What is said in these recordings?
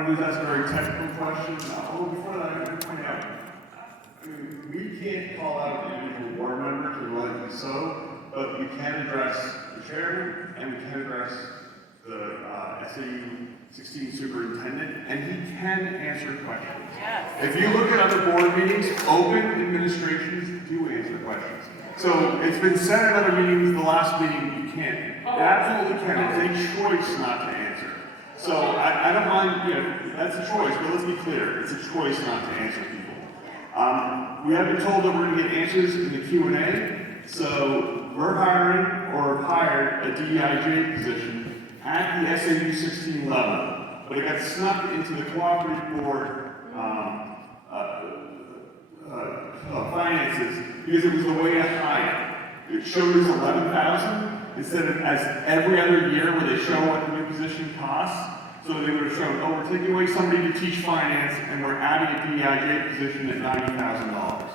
wanted to ask a very technical question. Before that, I want to point out, we can't call out individual board members, or rightly so, but we can address the chairman, and we can address the SAU 16 superintendent, and he can answer questions. Yes. If you look at other board meetings, open administrations do answer questions. So it's been said at other meetings, the last meeting, you can't. It absolutely can. It's a choice not to answer. So I don't mind, that's a choice, but let's be clear. It's a choice not to answer people. We have been told that we're going to get answers in the Q&A. So we're hiring or hired a DEIJ position at the SAU 16 level, but it got snuck into the cooperative board finances because it was the way to hire. It showed us 11,000 instead of as every other year where they show what the new position costs. So they would have shown, oh, we're taking away somebody to teach finance and we're adding a DEIJ position at $90,000.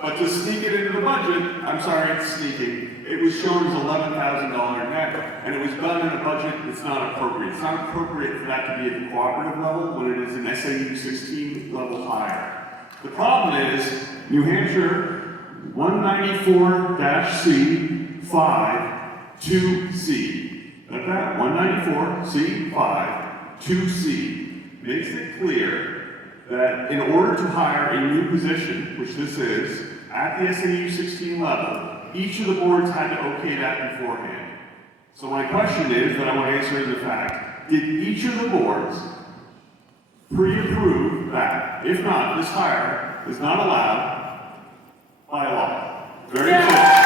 But to sneak it into the budget, I'm sorry, it's sneaking. It was shown as $11,000 net, and it was done in a budget that's not appropriate. It's not appropriate for that to be at the cooperative level when it is an SAU 16 level higher. The problem is, New Hampshire 194-C 5 2C. Got that? 194C5 2C makes it clear that in order to hire a new position, which this is, at the SAU 16 level, each of the boards had to okay that beforehand. So my question is, that I want to answer in the fact, did each of the boards pre-approve that? If not, this hire is not allowed by law. Very clear.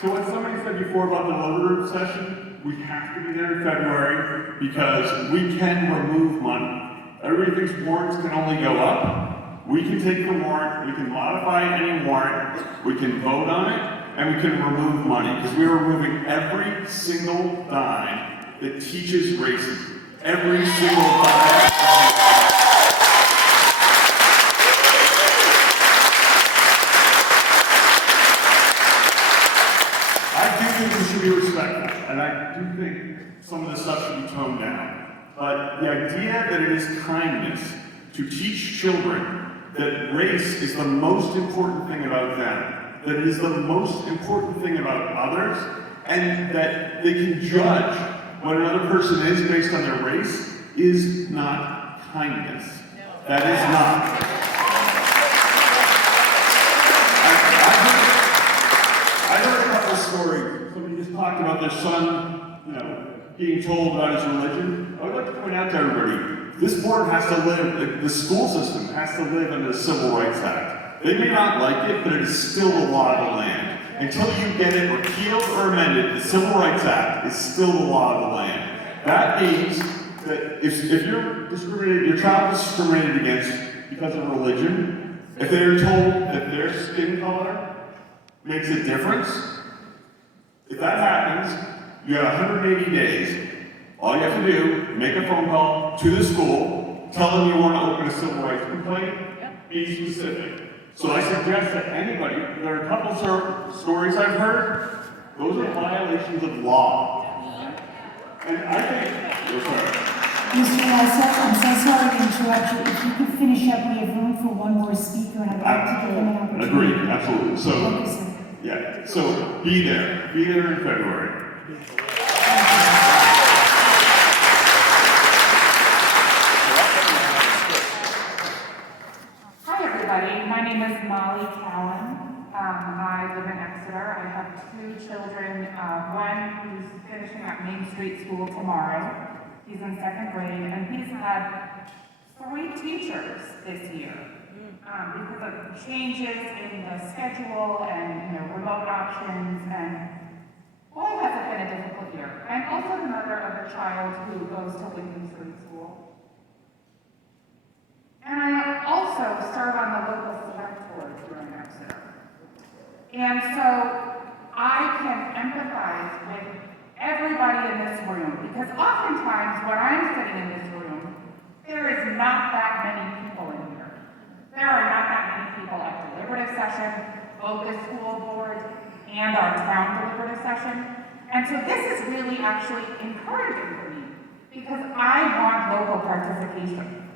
So what somebody said before about the lower group session, we have to be there in February because we can remove money. Everybody thinks warrants can only go up. We can take the warrant, we can modify any warrant, we can vote on it, and we can remove money because we are removing every single dime that teaches racism. Every single dime. We should be respectful, and I do think some of this stuff should be toned down. But the idea that it is kindness to teach children that race is the most important thing about them, that it is the most important thing about others, and that they can judge what another person is based on their race is not kindness. That is not. I heard a couple stories. Somebody just talked about their son, being told about his religion. I would like to point out to everybody, this board has to live, the school system has to live under the Civil Rights Act. They may not like it, but it is still the law of the land. Until you get it repealed or amended, the Civil Rights Act is still the law of the land. That means that if you're discriminated, your child is discriminated against because of religion, if they are told that their skin color makes a difference, if that happens, you have 180 days. All you have to do, make a phone call to the school, tell them you want to open a civil rights complaint, be specific. So I suggest that anybody, there are a couple of stories I've heard, those are violations of law. And I think, Mr. Lysak, I'm so sorry to interrupt you. If you could finish up, we have room for one more speaker, and I'd like to give him an opportunity. Agreed, absolutely. So, Thank you, sir. yeah, so be there in February. Hi everybody, my name is Molly Cowan. I live in Exeter. I have two children, one who's finishing at Main Street School tomorrow. He's in second grade, and he's had 3 teachers this year because of changes in the schedule and remote options, and boy, has it been a difficult year. I'm also the mother of a child who goes to Lincoln Street School. And I also serve on the local select board here in Exeter. And so I can empathize with everybody in this room, because oftentimes when I'm sitting in this room, there is not that many people in here. There are not that many people at deliberative session, both the school board and our town session. And so this is really actually encouraging for me because I want local participation.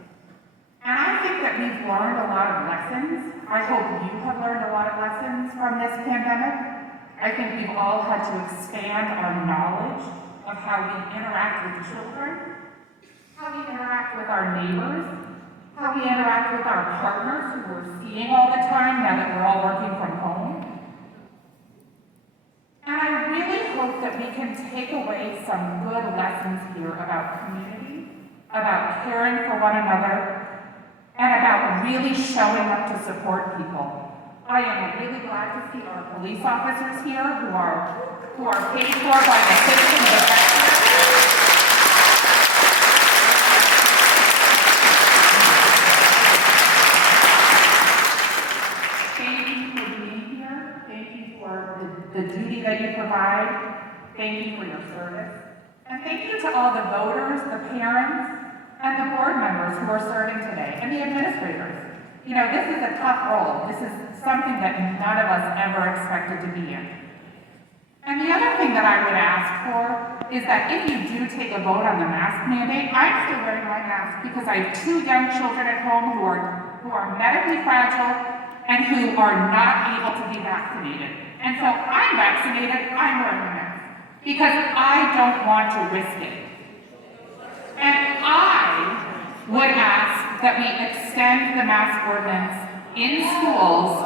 And I think that we've learned a lot of lessons. I hope you have learned a lot of lessons from this pandemic. I think we've all had to expand our knowledge of how we interact with children, how we interact with our neighbors, how we interact with our partners who we're seeing all the time now that we're all working from home. And I really hope that we can take away some good lessons here about community, about caring for one another, and about really showing up to support people. I am really glad to see our police officers here who are paid for by the citizens of Exeter. Thank you for being here. Thank you for the duty that you provide. Thank you for your service. And thank you to all the voters, the parents, and the board members who are serving today, and the administrators. You know, this is a tough role. This is something that none of us ever expected to be in. And the other thing that I would ask for is that if you do take a vote on the mask mandate, I'm still wearing my mask because I have 2 young children at home who are medically fragile and who are not able to be vaccinated. And so I'm vaccinated, I'm wearing a mask because I don't want to risk it. And I would ask that we extend the mask ordinance in schools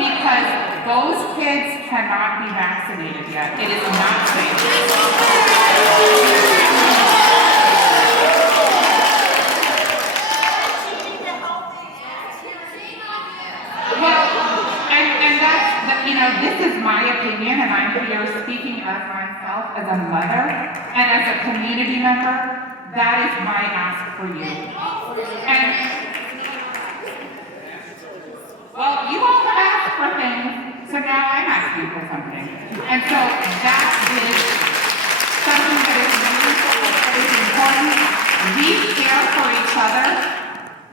because those kids cannot be vaccinated yet. It is not safe. Well, and that's, you know, this is my opinion, and I'm here speaking as myself, as a mother, and as a community member. That is my ask for you. And, well, you all have asked for things, so now I'm asking for something. And so that is something that is meaningful, that is important. We care for each other.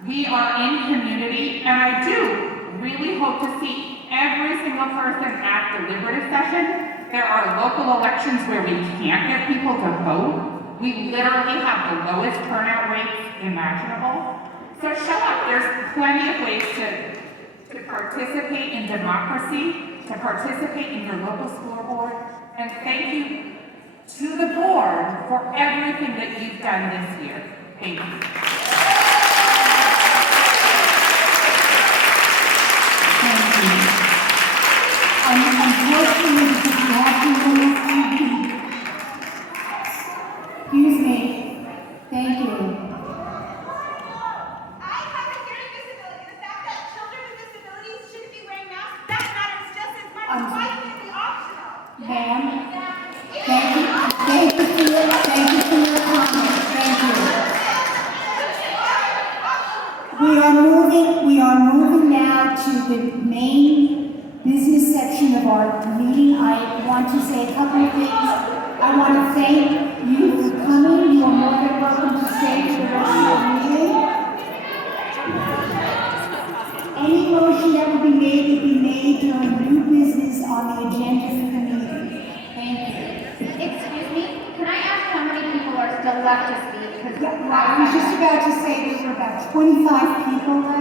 We are in community, and I do really hope to see every single person at deliberative session. There are local elections where we can't get people to vote. We literally have the lowest turnout rates imaginable. So show up. There's plenty of ways to participate in democracy, to participate in your local school board, and thank you to the board for everything that you've done this year. Thank you. Unfortunately, because you have to move to excuse me. Thank you. I have a hearing disability. The fact that children with disabilities shouldn't be wearing masks, that matters just as much. Why can't it be optional? Ma'am, thank you. Thank you for your comment. Thank you. We are moving now to the main business section of our meeting. I want to say a couple of things. I want to thank you for coming. You are more than welcome to stay for the rest of the meeting. Any motion that will be made during new business on the agenda for the meeting. Thank you. Excuse me, can I ask how many people are still left to speak? Because I was just about to say there were about 25 people left.